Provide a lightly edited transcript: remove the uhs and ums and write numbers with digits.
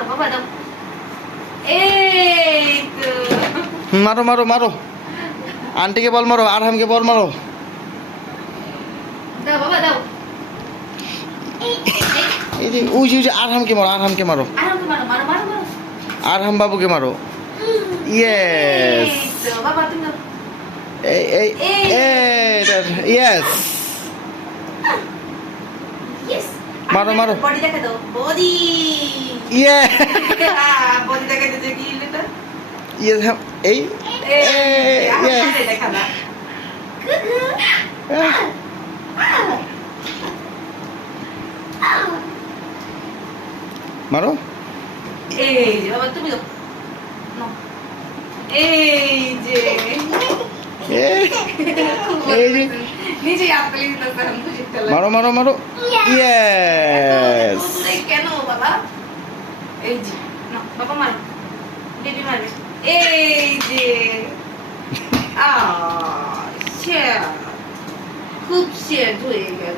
দাও বাবা দাও এই তো মারো মারো মারো আন্টিকে বল মারো আরহামকে বল মারো দাও বাবা দাও এই যে ওই যে আরহামকে মারো আরহামকে মারো আরামকে মারো মারো মারো মারো আরহাম বাবুকে মারো ইয়েস এই তো বাবা তুমি দাও এই এই ইয়েস ইয়েস মারো, মারো। বডি দেখা দাও বডি ইয়ে বডি দেখা দিতে কি এটা ইয়েস এই এই দেখা না মারো এই যে বাবা তুমি দাও নাও। এই যে এই যে নিজে আপেল দিতে আমি খুশি হলাম মারো মারো মারো ইয়েস কেন বাবা এই যে না বাবা মারো বেবি মারবে এই যে শেয়ার খুব শেয়ার হয়ে গেল